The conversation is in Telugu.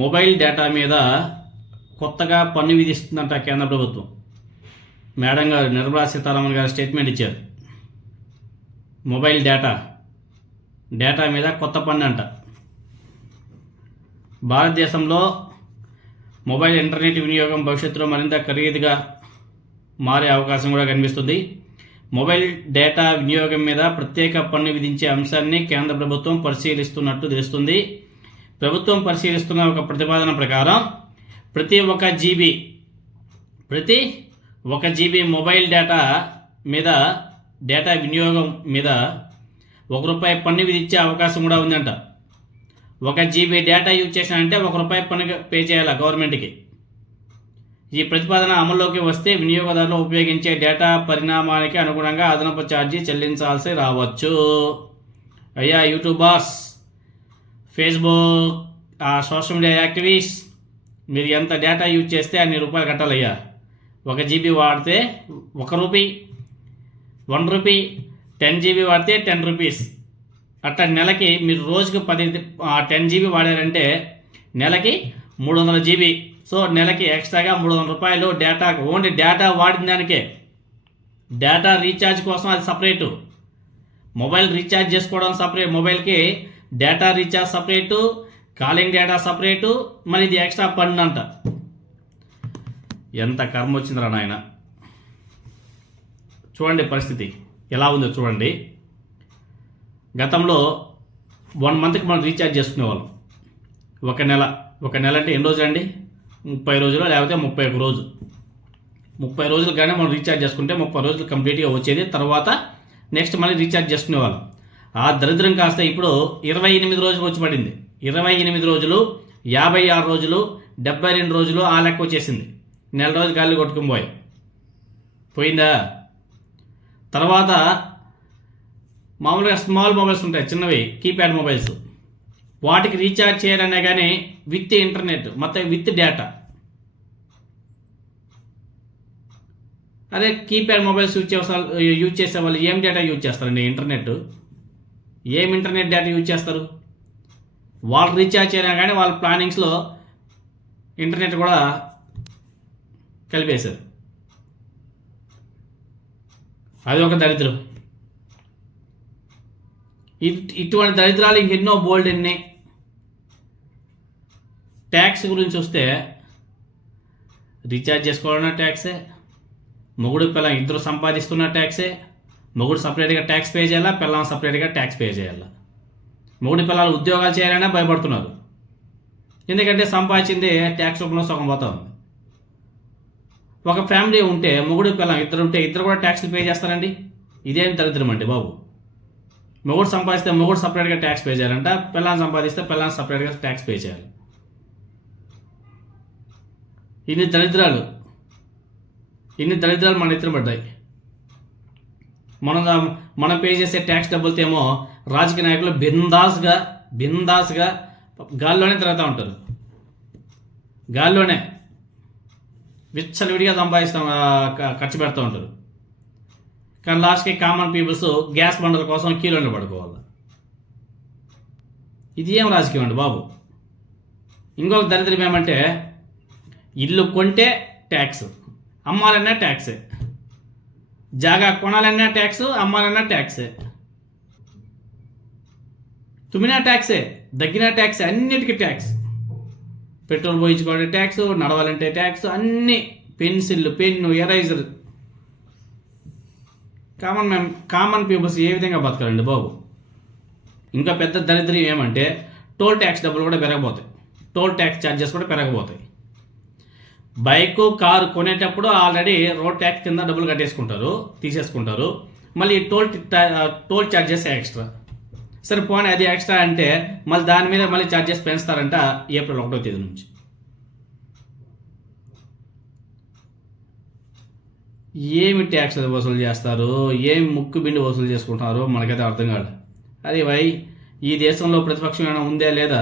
మొబైల్ డేటా మీద కొత్తగా పన్ను విధిస్తుందంట కేంద్ర ప్రభుత్వం. మేడం గారు నిర్మలా సీతారామన్ గారు స్టేట్మెంట్ ఇచ్చారు. మొబైల్ డేటా మీద కొత్త పన్ను అంట. భారతదేశంలో మొబైల్ ఇంటర్నెట్ వినియోగం భవిష్యత్తులో మరింత ఖరీదుగా మారే అవకాశం కూడా కనిపిస్తుంది. మొబైల్ డేటా వినియోగం మీద ప్రత్యేక పన్ను విధించే అంశాన్ని కేంద్ర ప్రభుత్వం పరిశీలిస్తున్నట్టు తెలుస్తుంది. ప్రభుత్వం పరిశీలిస్తున్న ఒక ప్రతిపాదన ప్రకారం ప్రతి ఒక జీబీ మొబైల్ డేటా వినియోగం మీద ₹1 పన్ను విధించే అవకాశం కూడా ఉందంట. 1 GB డేటా యూజ్ చేసినంటే ₹1 పన్ను పే చేయాలి గవర్నమెంట్కి. ఈ ప్రతిపాదన అమల్లోకి వస్తే వినియోగదారులు ఉపయోగించే డేటా పరిణామానికి అనుగుణంగా అదనపు ఛార్జీ చెల్లించాల్సి రావచ్చు. అయ్యా YouTubers, Facebook, social media activist, మీరు ఎంత డేటా యూజ్ చేస్తే అన్ని రూపాయలు కట్టాలయ్యా. 1 GB వాడితే ₹1, ₹1, 10 GB వాడితే ₹10. అట్లా నెలకి మీరు రోజుకు 10 GB వాడారంటే నెలకి 300 GB. సో నెలకి ఎక్స్ట్రాగా ₹300 డేటా, ఓన్లీ డేటా వాడిన దానికే. డేటా రీఛార్జ్ కోసం అది సపరేటు, మొబైల్ రీఛార్జ్ చేసుకోవడం సపరేట్, మొబైల్కి data recharge separate, calling data separate, మళ్ళీ ఇది ఎక్స్ట్రా పన్ను అంట. ఎంత కర్మ వచ్చిందిరా నాయన. చూడండి పరిస్థితి ఎలా ఉందో చూడండి. గతంలో 1 మంత్కి మనం రీఛార్జ్ చేసుకునేవాళ్ళం. ఒక నెల అంటే ఎన్ని రోజులు అండి? 30 రోజులు లేకపోతే 31 రోజు. 30 రోజులు కానీ మనం రీఛార్జ్ చేసుకుంటే 30 రోజులు కంప్లీట్గా వచ్చేది. తర్వాత నెక్స్ట్ మళ్ళీ రీఛార్జ్ చేసుకునేవాళ్ళం. ఆ దరిద్రం కాస్త ఇప్పుడు 28 రోజులు వచ్చి పడింది. 28 రోజులు, 56 రోజులు, 72 రోజులు ఆ లెక్క వచ్చేసింది. నెల రోజులు గాలి కొట్టుకుని పోయిందా. తర్వాత మామూలుగా స్మాల్ మొబైల్స్ ఉంటాయి, చిన్నవి కీప్యాడ్ మొబైల్స్, వాటికి రీఛార్జ్ చేయాలనే కానీ విత్ ఇంటర్నెట్, మొత్తం విత్ డేటా. అదే కీప్యాడ్ మొబైల్స్ యూజ్ చేసే వాళ్ళు ఏం డేటా యూజ్ చేస్తారండి? ఇంటర్నెట్. ఏం ఇంటర్నెట్ డేటా యూజ్ చేస్తారు? వాళ్ళు రీఛార్జ్ చేయడం కానీ వాళ్ళ ప్లానింగ్స్లో ఇంటర్నెట్ కూడా కలిపేశారు. అది ఒక దరిద్రం. ఇటువంటి దరిద్రాలు ఇంకెన్నో బోల్డ్ ఎన్ని. ట్యాక్స్ గురించి వస్తే రీఛార్జ్ చేసుకోవాలన్నా ట్యాక్సే, మొగుడు పిల్లం ఇద్దరు సంపాదిస్తున్న ట్యాక్సే. మొగుడు సపరేట్గా ట్యాక్స్ పే చేయాలా, పిల్లం సపరేట్గా ట్యాక్స్ పే చేయాలా. మొగుడు పిల్లలు ఉద్యోగాలు చేయాలన్నా భయపడుతున్నారు. ఎందుకంటే సంపాదించింది ట్యాక్స్ రూపంలో సగం పోతా ఉంది. ఒక ఫ్యామిలీ ఉంటే మొగుడు పిల్లం ఇద్దరు ఉంటే ఇద్దరు కూడా ట్యాక్స్లు పే చేస్తారండి. ఇదేం దరిద్రం అండి బాబు. మొగుడు సంపాదిస్తే మొగుడు సపరేట్గా ట్యాక్స్ పే చేయాలంట, పిల్లని సంపాదిస్తే పిల్లని సపరేట్గా ట్యాక్స్ పే చేయాలి. ఇన్ని దరిద్రాలు మన ఎత్తున పడ్డాయి. మనం పే చేసే ట్యాక్స్ డబ్బులతో ఏమో రాజకీయ నాయకులు బిందాస్గా గాల్లోనే తిరుగుతూ ఉంటారు. గాల్లోనే విచ్చలవిడిగా ఖర్చు పెడుతూ ఉంటారు. కానీ లాస్ట్కి కామన్ పీపుల్స్ గ్యాస్ బండల కోసం కీలోనే పడుకోవాలి. ఇది ఏం రాజకీయం అండి బాబు. ఇంకొక దరిద్రం ఏమంటే ఇల్లు కొంటే ట్యాక్స్, అమ్మాలన్నా ట్యాక్సే. జాగా కొనాలన్నా ట్యాక్స్, అమ్మాలన్నా ట్యాక్సే. తుమ్మినా ట్యాక్సే, దగ్గినా ట్యాక్సే, అన్నిటికీ ట్యాక్స్. పెట్రోల్ పోయించుకోవడం ట్యాక్స్, నడవాలంటే ట్యాక్స్, అన్నీ. Pen, eraser. కామన్ పీపుల్స్ ఏ విధంగా బతకాలండి బాబు. ఇంకా పెద్ద దరిద్రం ఏమంటే టోల్ ట్యాక్స్ డబ్బులు కూడా పెరగబోతాయి. టోల్ ట్యాక్స్ ఛార్జెస్ కూడా పెరగబోతాయి. బైకు, కారు కొనేటప్పుడు ఆల్రెడీ రోడ్ ట్యాక్స్ కింద డబ్బులు తీసేసుకుంటారు. మళ్ళీ టోల్ ఛార్జెస్ ఎక్స్ట్రా. సరే పోనీ అది ఎక్స్ట్రా అంటే మళ్ళీ దాని మీద మళ్ళీ ఛార్జెస్ పెంచుతారంట ఏప్రిల్ 1వ తేదీ నుంచి. ఏమి ట్యాక్స్ వసూలు చేస్తారు, ఏమి ముక్కు బిండి వసూలు చేసుకుంటున్నారు మనకైతే అర్థం కాదు. అరే భయ్, ఈ దేశంలో ప్రతిపక్షం ఏమైనా ఉందా లేదా?